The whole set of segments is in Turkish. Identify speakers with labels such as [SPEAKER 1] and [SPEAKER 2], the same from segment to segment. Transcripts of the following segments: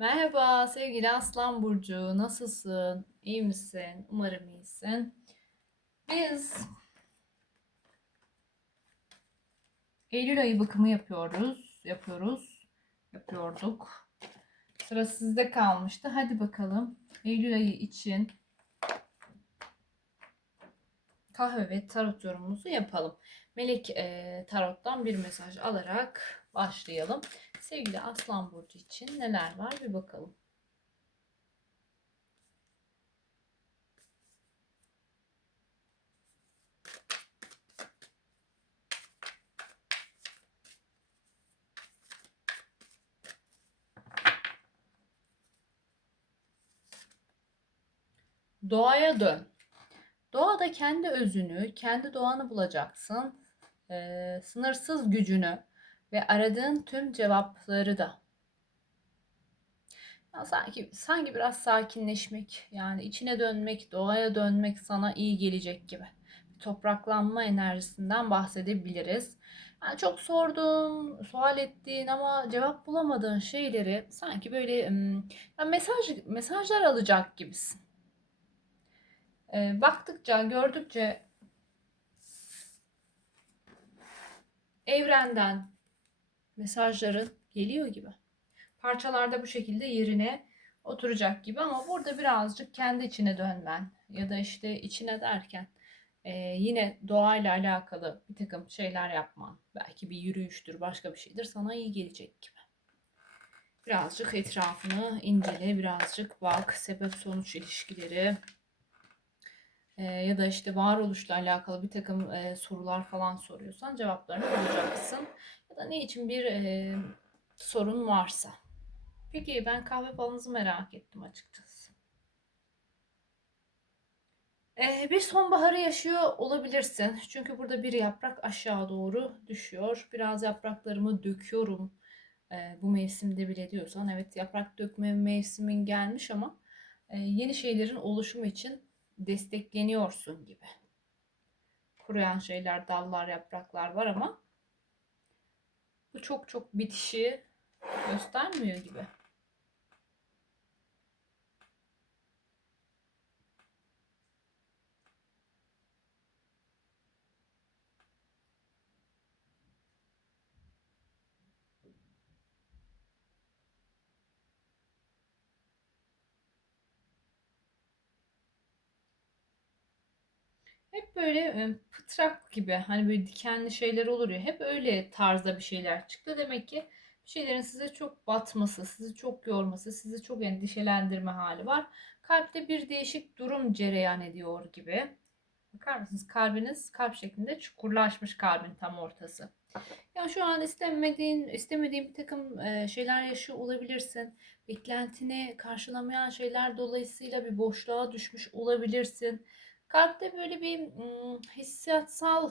[SPEAKER 1] Merhaba sevgili Aslan Burcu, nasılsın? İyi misin? Umarım iyisin. Biz Eylül ayı bakımı yapıyoruz, yapıyoruz, yapıyorduk. Sıra sizde kalmıştı. Hadi bakalım Eylül ayı için kahve ve tarot yorumumuzu yapalım. Melek e, tarottan bir mesaj alarak başlayalım. Sevgili Aslan Burcu için neler var bir bakalım. Doğaya dön. Doğada kendi özünü, kendi doğanı bulacaksın. Ee, sınırsız gücünü ve aradığın tüm cevapları da. Ya sanki sanki biraz sakinleşmek, yani içine dönmek, doğaya dönmek sana iyi gelecek gibi. Topraklanma enerjisinden bahsedebiliriz. Yani çok sorduğun, sual ettiğin ama cevap bulamadığın şeyleri sanki böyle ya mesaj mesajlar alacak gibisin. E, baktıkça, gördükçe evrenden mesajların geliyor gibi. Parçalarda bu şekilde yerine oturacak gibi ama burada birazcık kendi içine dönmen ya da işte içine derken e, yine doğayla alakalı bir takım şeyler yapman, belki bir yürüyüştür, başka bir şeydir sana iyi gelecek gibi. Birazcık etrafını incele, birazcık bak, sebep sonuç ilişkileri, e, ya da işte varoluşla alakalı bir takım e, sorular falan soruyorsan cevaplarını bulacaksın. Da ne için bir e, sorun varsa. Peki ben kahve balınızı merak ettim açıkçası. E, bir sonbaharı yaşıyor olabilirsin. Çünkü burada bir yaprak aşağı doğru düşüyor. Biraz yapraklarımı döküyorum e, bu mevsimde bile diyorsan. Evet yaprak dökme mevsimin gelmiş ama e, yeni şeylerin oluşumu için destekleniyorsun gibi. Kuruyan şeyler, dallar, yapraklar var ama çok çok bitişi göstermiyor gibi. Hep böyle pıtrak gibi hani böyle dikenli şeyler olur ya hep öyle tarzda bir şeyler çıktı. Demek ki bir şeylerin size çok batması, sizi çok yorması, sizi çok endişelendirme hali var. Kalpte bir değişik durum cereyan ediyor gibi. Bakar mısınız? Kalbiniz kalp şeklinde çukurlaşmış kalbin tam ortası. Yani şu an istemediğin, istemediğin bir takım şeyler yaşıyor olabilirsin. Beklentini karşılamayan şeyler dolayısıyla bir boşluğa düşmüş olabilirsin Kalpte böyle bir hissiyatsal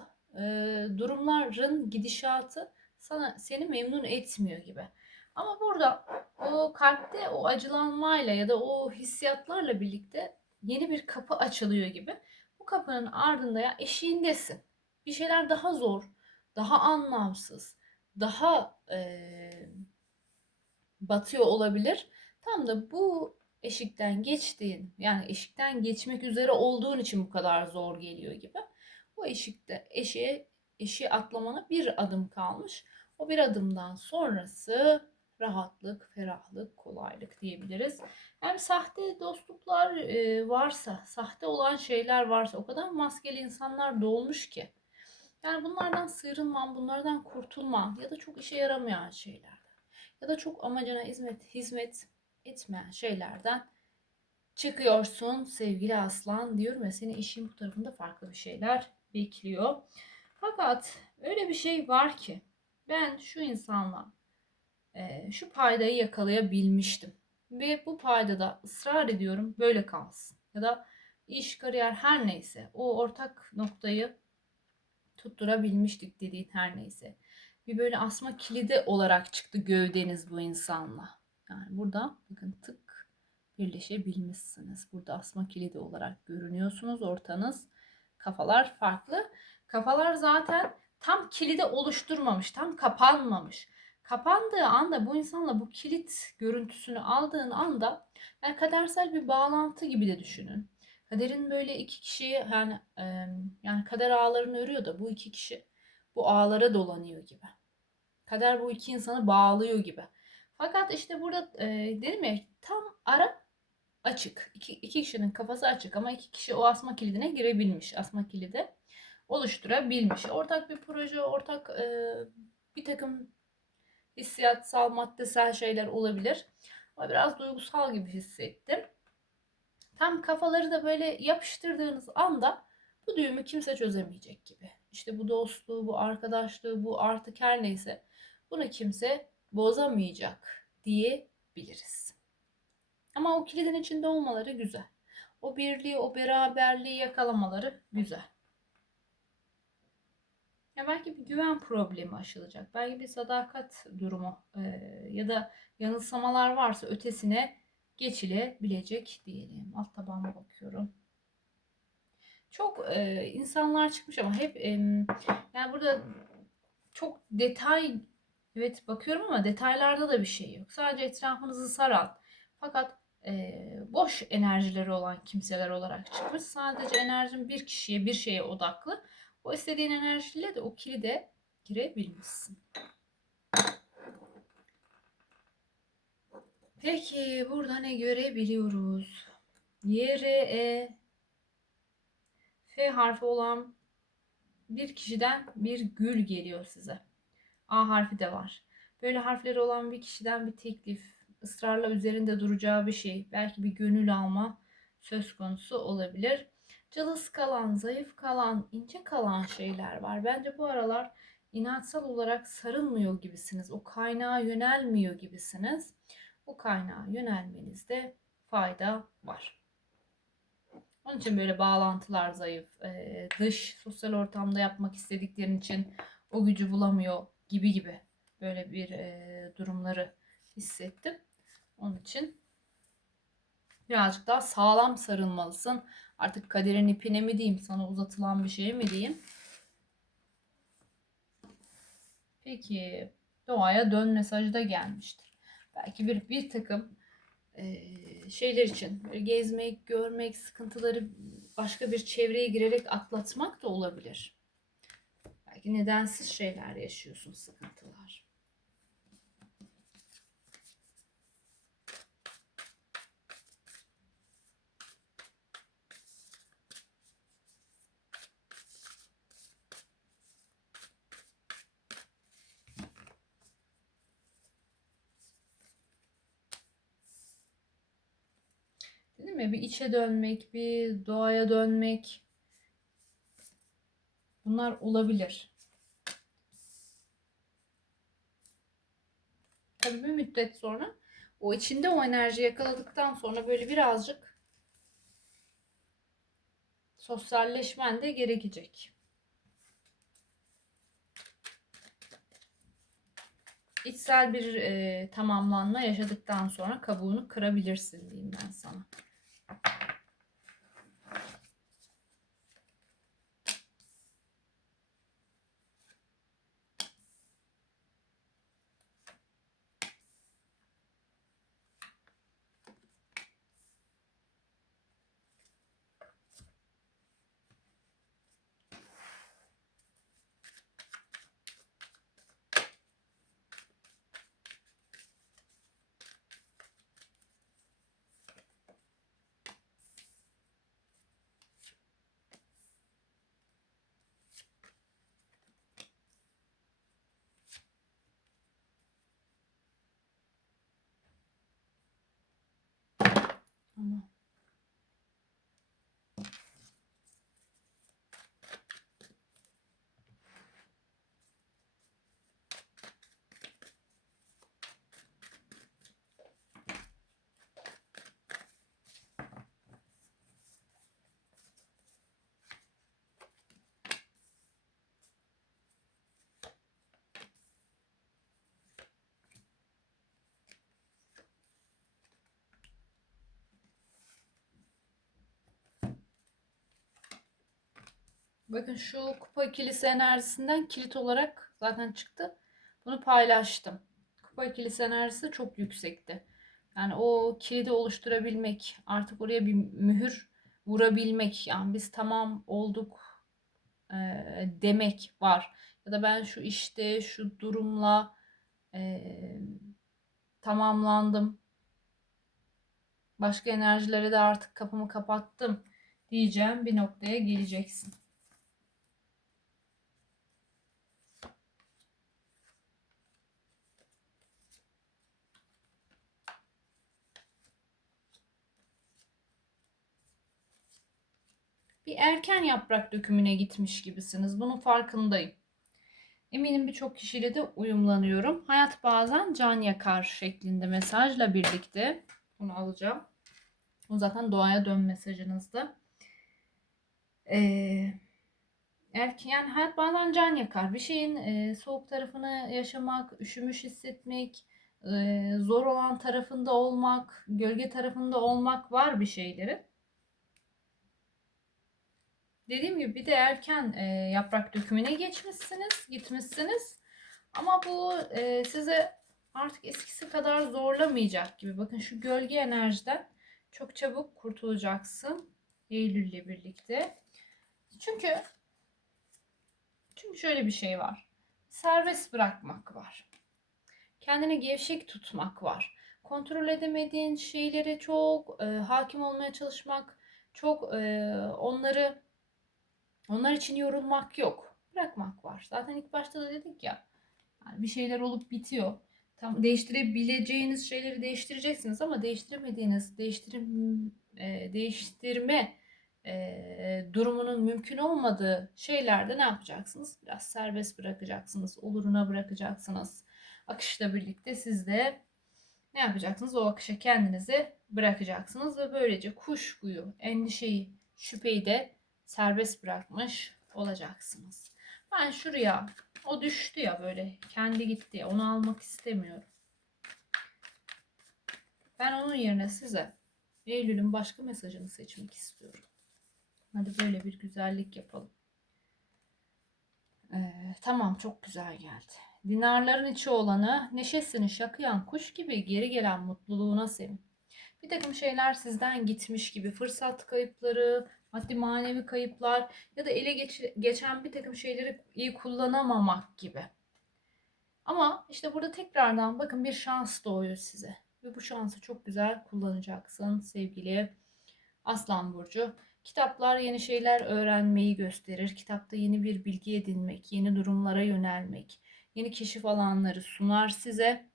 [SPEAKER 1] durumların gidişatı sana seni memnun etmiyor gibi. Ama burada o kalpte o acılanmayla ya da o hissiyatlarla birlikte yeni bir kapı açılıyor gibi. Bu kapının ardında ya eşiğindesin. Bir şeyler daha zor, daha anlamsız, daha e, batıyor olabilir. Tam da bu eşikten geçtiğin yani eşikten geçmek üzere olduğun için bu kadar zor geliyor gibi. O eşikte eşiğe eşiği atlamana bir adım kalmış. O bir adımdan sonrası rahatlık, ferahlık, kolaylık diyebiliriz. Hem sahte dostluklar e, varsa, sahte olan şeyler varsa o kadar maskeli insanlar dolmuş ki. Yani bunlardan sıyrılman, bunlardan kurtulman ya da çok işe yaramayan şeyler ya da çok amacına hizmet, hizmet etmeyen şeylerden çıkıyorsun sevgili aslan diyorum ya senin işin bu tarafında farklı bir şeyler bekliyor. Fakat öyle bir şey var ki ben şu insanla e, şu paydayı yakalayabilmiştim. Ve bu payda da ısrar ediyorum böyle kalsın. Ya da iş, kariyer her neyse o ortak noktayı tutturabilmiştik dediğin her neyse. Bir böyle asma kilidi olarak çıktı gövdeniz bu insanla. Yani burada bakın tık birleşebilmişsiniz. Burada asma kilidi olarak görünüyorsunuz. Ortanız kafalar farklı. Kafalar zaten tam kilidi oluşturmamış, tam kapanmamış. kapandığı anda bu insanla bu kilit görüntüsünü aldığın anda yani kadersel bir bağlantı gibi de düşünün. Kaderin böyle iki kişiyi yani yani kader ağlarını örüyor da bu iki kişi bu ağlara dolanıyor gibi. Kader bu iki insanı bağlıyor gibi. Fakat işte burada e, dedim ya tam ara açık. İki, iki kişinin kafası açık ama iki kişi o asma kilidine girebilmiş. Asma kilidi oluşturabilmiş. Ortak bir proje, ortak e, bir takım hissiyatsal, maddesel şeyler olabilir. Ama biraz duygusal gibi hissettim. Tam kafaları da böyle yapıştırdığınız anda bu düğümü kimse çözemeyecek gibi. İşte bu dostluğu, bu arkadaşlığı, bu artık her neyse bunu kimse bozamayacak diyebiliriz. Ama o kilidin içinde olmaları güzel. O birliği, o beraberliği yakalamaları güzel. Ya belki bir güven problemi aşılacak. Belki bir sadakat durumu e, ya da yanılsamalar varsa ötesine geçilebilecek diyelim. Alt tabağıma bakıyorum. Çok e, insanlar çıkmış ama hep e, yani burada çok detay evet bakıyorum ama detaylarda da bir şey yok. Sadece etrafınızı saran fakat e, boş enerjileri olan kimseler olarak çıkmış. Sadece enerjin bir kişiye bir şeye odaklı. O istediğin enerjiyle de o kilide girebilmişsin. Peki burada ne görebiliyoruz? Yere e F harfi olan bir kişiden bir gül geliyor size. A harfi de var. Böyle harfleri olan bir kişiden bir teklif, ısrarla üzerinde duracağı bir şey, belki bir gönül alma söz konusu olabilir. Cılız kalan, zayıf kalan, ince kalan şeyler var. Bence bu aralar inatsal olarak sarılmıyor gibisiniz. O kaynağa yönelmiyor gibisiniz. O kaynağa yönelmenizde fayda var. Onun için böyle bağlantılar zayıf, dış sosyal ortamda yapmak istediklerin için o gücü bulamıyor gibi gibi böyle bir durumları hissettim. Onun için birazcık daha sağlam sarılmalısın. Artık kaderin ipine mi diyeyim, sana uzatılan bir şey mi diyeyim? Peki doğaya dön mesajı da gelmiştir. Belki bir bir takım e, şeyler için böyle gezmek, görmek, sıkıntıları başka bir çevreye girerek atlatmak da olabilir. Belki nedensiz şeyler yaşıyorsun, sıkıntılar. Değil mi? Bir içe dönmek, bir doğaya dönmek. Bunlar olabilir. Tabii bir müddet sonra o içinde o enerji yakaladıktan sonra böyle birazcık sosyalleşmen de gerekecek. İçsel bir e, tamamlanma yaşadıktan sonra kabuğunu kırabilirsin diyeyim ben sana. Tamam. Bakın şu kupa ikilisi enerjisinden kilit olarak zaten çıktı. Bunu paylaştım. kupa ikilisi enerjisi çok yüksekti. Yani o kilidi oluşturabilmek, artık oraya bir mühür vurabilmek, yani biz tamam olduk e, demek var. Ya da ben şu işte, şu durumla e, tamamlandım. Başka enerjilere de artık kapımı kapattım diyeceğim bir noktaya geleceksin. Bir erken yaprak dökümüne gitmiş gibisiniz. Bunun farkındayım. Eminim birçok kişiyle de uyumlanıyorum. Hayat bazen can yakar şeklinde mesajla birlikte bunu alacağım. Bu zaten doğaya dön mesajınızda. Ee, erken, yani hayat bazen can yakar. Bir şeyin e, soğuk tarafını yaşamak, üşümüş hissetmek, e, zor olan tarafında olmak, gölge tarafında olmak var bir şeylerin. Dediğim gibi bir de erken e, yaprak dökümüne geçmişsiniz, gitmişsiniz. Ama bu e, size artık eskisi kadar zorlamayacak gibi. Bakın şu gölge enerjiden çok çabuk kurtulacaksın Eylül ile birlikte. Çünkü çünkü şöyle bir şey var. Serbest bırakmak var. Kendini gevşek tutmak var. Kontrol edemediğin şeylere çok e, hakim olmaya çalışmak, çok e, onları onlar için yorulmak yok. Bırakmak var. Zaten ilk başta da dedik ya. Yani bir şeyler olup bitiyor. Tam değiştirebileceğiniz şeyleri değiştireceksiniz ama değiştiremediğiniz, değiştirim, e, değiştirme e, durumunun mümkün olmadığı şeylerde ne yapacaksınız? Biraz serbest bırakacaksınız, oluruna bırakacaksınız. Akışla birlikte siz de ne yapacaksınız? O akışa kendinizi bırakacaksınız ve böylece kuşkuyu, endişeyi, şüpheyi de serbest bırakmış olacaksınız. Ben şuraya o düştü ya böyle kendi gitti ya onu almak istemiyorum. Ben onun yerine size Eylül'ün başka mesajını seçmek istiyorum. Hadi böyle bir güzellik yapalım. Ee, tamam çok güzel geldi. Dinarların içi olanı neşesini şakıyan kuş gibi geri gelen mutluluğuna sevin. Bir takım şeyler sizden gitmiş gibi fırsat kayıpları, maddi manevi kayıplar ya da ele geç, geçen bir takım şeyleri iyi kullanamamak gibi. Ama işte burada tekrardan bakın bir şans doğuyor size. Ve bu şansı çok güzel kullanacaksın sevgili Aslan Burcu. Kitaplar yeni şeyler öğrenmeyi gösterir. Kitapta yeni bir bilgi edinmek, yeni durumlara yönelmek, yeni keşif alanları sunar size.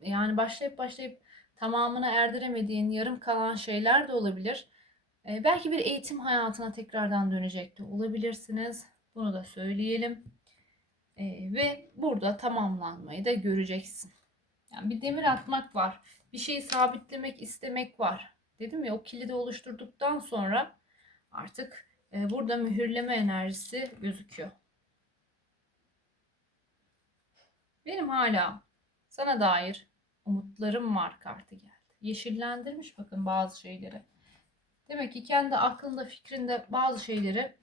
[SPEAKER 1] Yani başlayıp başlayıp tamamını erdiremediğin yarım kalan şeyler de olabilir. Ee, belki bir eğitim hayatına tekrardan dönecek de olabilirsiniz. Bunu da söyleyelim. Ee, ve burada tamamlanmayı da göreceksin. Yani bir demir atmak var. Bir şeyi sabitlemek istemek var. Dedim ya o kilidi oluşturduktan sonra artık e, burada mühürleme enerjisi gözüküyor. Benim hala sana dair umutlarım var kartı geldi. Yeşillendirmiş bakın bazı şeyleri. Demek ki kendi aklında fikrinde bazı şeyleri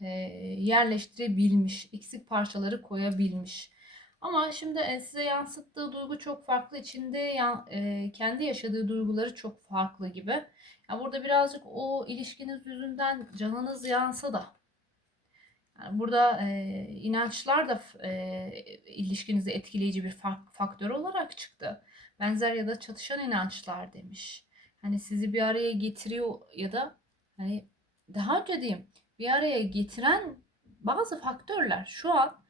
[SPEAKER 1] e, yerleştirebilmiş, eksik parçaları koyabilmiş. Ama şimdi e, size yansıttığı duygu çok farklı. İçinde ya, e, kendi yaşadığı duyguları çok farklı gibi. Yani burada birazcık o ilişkiniz yüzünden canınız yansa da yani burada e, inançlar da e, ilişkinizi etkileyici bir faktör olarak çıktı. Benzer ya da çatışan inançlar demiş hani sizi bir araya getiriyor ya da hani daha önce diyeyim bir araya getiren bazı faktörler şu an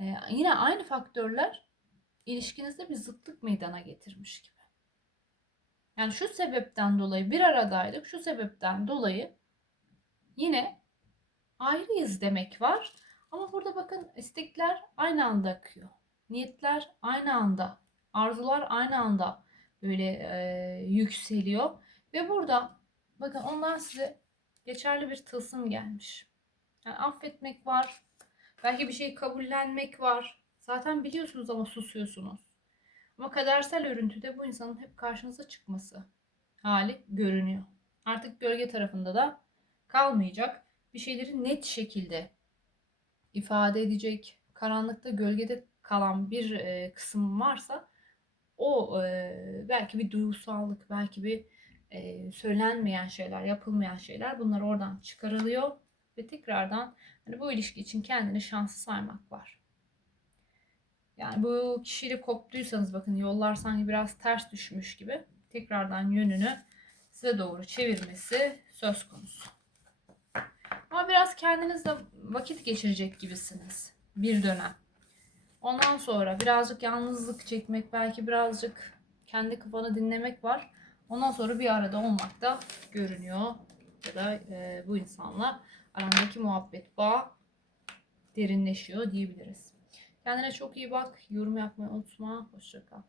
[SPEAKER 1] e, yine aynı faktörler ilişkinizde bir zıtlık meydana getirmiş gibi. Yani şu sebepten dolayı bir aradaydık, şu sebepten dolayı yine ayrıyız demek var. Ama burada bakın istekler aynı anda akıyor. Niyetler aynı anda, arzular aynı anda böyle e, yükseliyor. Ve burada bakın ondan size geçerli bir tılsım gelmiş. Yani affetmek var. Belki bir şeyi kabullenmek var. Zaten biliyorsunuz ama susuyorsunuz. Ama kadersel örüntüde bu insanın hep karşınıza çıkması hali görünüyor. Artık gölge tarafında da kalmayacak. Bir şeyleri net şekilde ifade edecek. Karanlıkta gölgede kalan bir e, kısım varsa o e, belki bir duygusallık, belki bir e, söylenmeyen şeyler, yapılmayan şeyler bunlar oradan çıkarılıyor ve tekrardan hani bu ilişki için kendini şanslı saymak var. Yani bu kişiyle koptuysanız bakın yollar sanki biraz ters düşmüş gibi tekrardan yönünü size doğru çevirmesi söz konusu. Ama biraz kendinizle vakit geçirecek gibisiniz bir dönem. Ondan sonra birazcık yalnızlık çekmek, belki birazcık kendi kafanı dinlemek var. Ondan sonra bir arada olmak da görünüyor. Ya da e, bu insanla arandaki muhabbet bağ derinleşiyor diyebiliriz. Kendine çok iyi bak. Yorum yapmayı unutma. Hoşça kal.